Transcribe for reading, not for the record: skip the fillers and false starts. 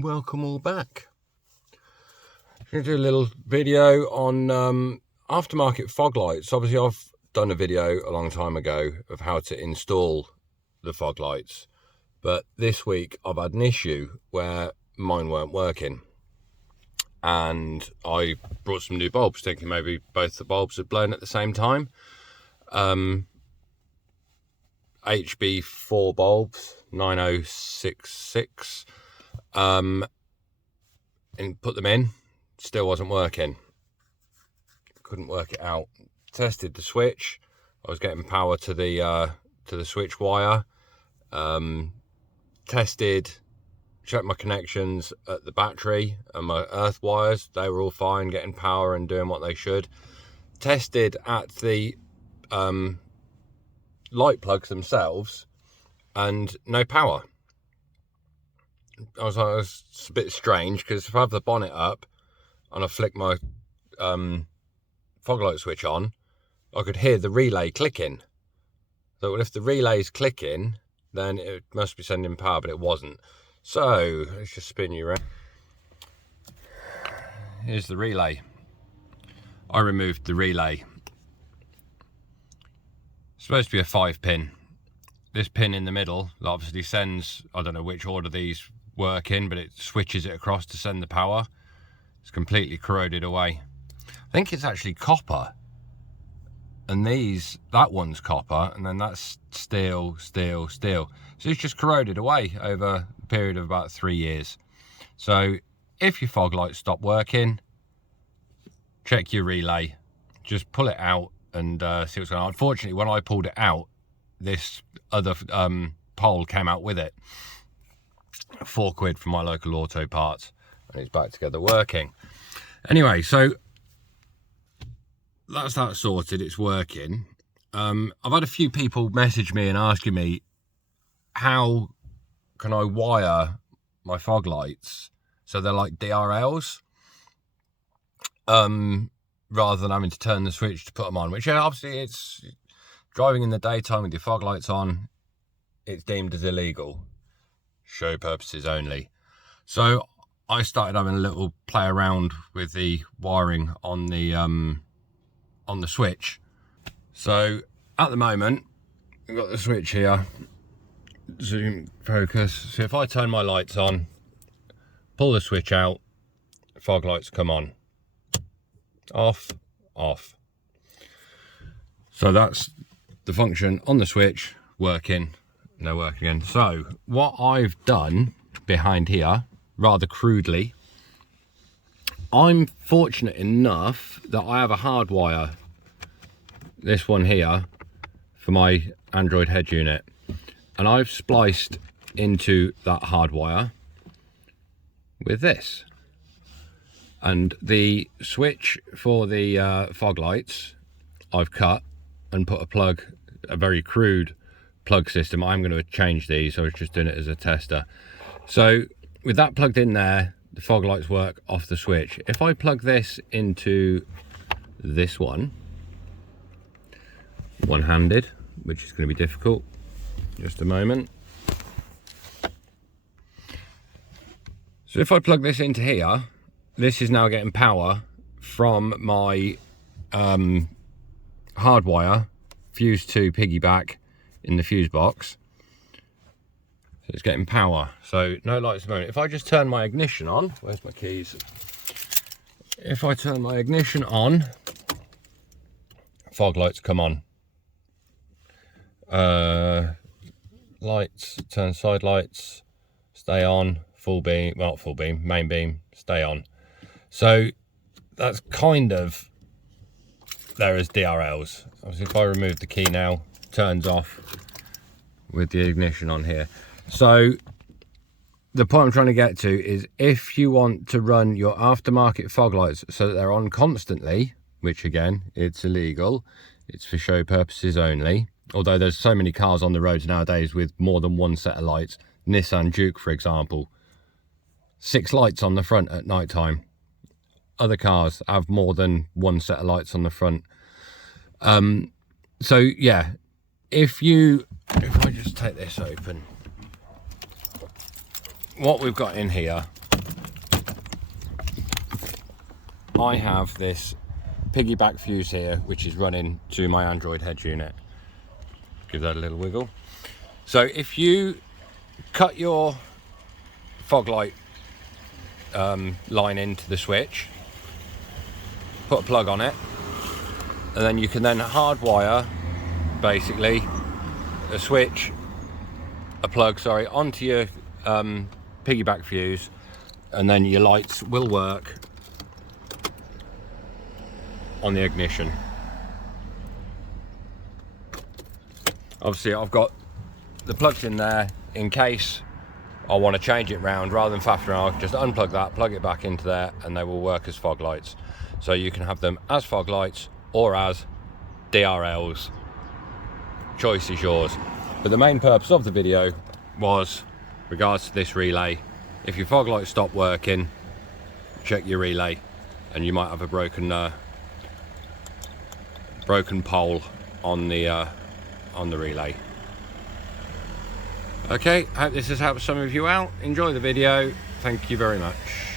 Welcome all back. I'm going to do a little video on aftermarket fog lights. Obviously I've done a video a long time ago of how to install the fog lights, but this week I've had an issue where mine weren't working, and I brought some new bulbs thinking maybe both the bulbs had blown at the same time. HB4 bulbs, 9066, and put them in, still wasn't working. Couldn't work it out. Tested the switch, I was getting power to the switch wire. Checked my connections at the battery and my earth wires, they were all fine, getting power and doing what they should. Tested at the light plugs themselves and no power. I was like, it's a bit strange, because if I have the bonnet up and I flick my fog light switch on, I could hear the relay clicking. So if the relay's clicking, then it must be sending power, but it wasn't. So let's just spin you around. Here's the relay. I removed the relay. It's supposed to be a 5-pin. This pin in the middle obviously sends, I don't know which order these work in, but it switches it across to send the power. It's completely corroded away. I think it's actually copper, and that one's copper, and then that's steel. So it's just corroded away over a period of about 3 years. So if your fog lights stop working, check your relay, just pull it out and see what's going on. Unfortunately, when I pulled it out, this other pole came out with it. £4 from my local auto parts, and it's back together working. Anyway, so that's that sorted, it's working. I've had a few people message me and asking me, how can I wire my fog lights so they're like DRLs, rather than having to turn the switch to put them on, which, yeah, obviously it's driving in the daytime with your fog lights on, it's deemed as illegal, show purposes only. So I started having a little play around with the wiring on the switch. So at the moment, we've got the switch here, zoom, focus. So if I turn my lights on, pull the switch out, fog lights come on, off, off. So that's the function on the switch, working, no working again. So what I've done behind here, rather crudely, I'm fortunate enough that I have a hardwire, this one here, for my Android head unit, and I've spliced into that hardwire with this. And the switch for the fog lights I've cut and put a very crude plug system. I'm going to change these, I was just doing it as a tester. So with that plugged in there, the fog lights work off the switch. If I plug this into this one-handed, which is going to be difficult, just a moment. So if I plug this into here, this is now getting power from my hardwire fused to Piggy back in the fuse box. So it's getting power. So no lights at the moment. If I just turn my ignition on, where's my keys? If I turn my ignition on, fog lights come on. Lights, turn side lights, stay on, full beam, well, not full beam, main beam, stay on. So that's kind of there as DRLs. Obviously, if I remove the key now, turns off with the ignition on here. So the point I'm trying to get to is, if you want to run your aftermarket fog lights so that they're on constantly, which again, it's illegal, it's for show purposes only, although there's so many cars on the roads nowadays with more than one set of lights. Nissan Juke, for example, 6 lights on the front at night time. Other cars have more than one set of lights on the front. So yeah, if I just take this open, what we've got in here I have this piggyback fuse here, which is running to my Android head unit. Give that a little wiggle. So if you cut your fog light line into the switch, put a plug on it, and then you can then hardwire basically a switch, a plug, sorry, onto your piggyback fuse, and then your lights will work on the ignition. Obviously I've got the plugs in there in case I want to change it round. Rather than faffing around, just unplug that, plug it back into there, and they will work as fog lights. So you can have them as fog lights or as DRLs. Choice is yours. But the main purpose of the video was regards to this relay. If your fog lights stop working, check your relay, and you might have a broken pole on the relay. Okay, hope this has helped some of you out. Enjoy the video. Thank you very much.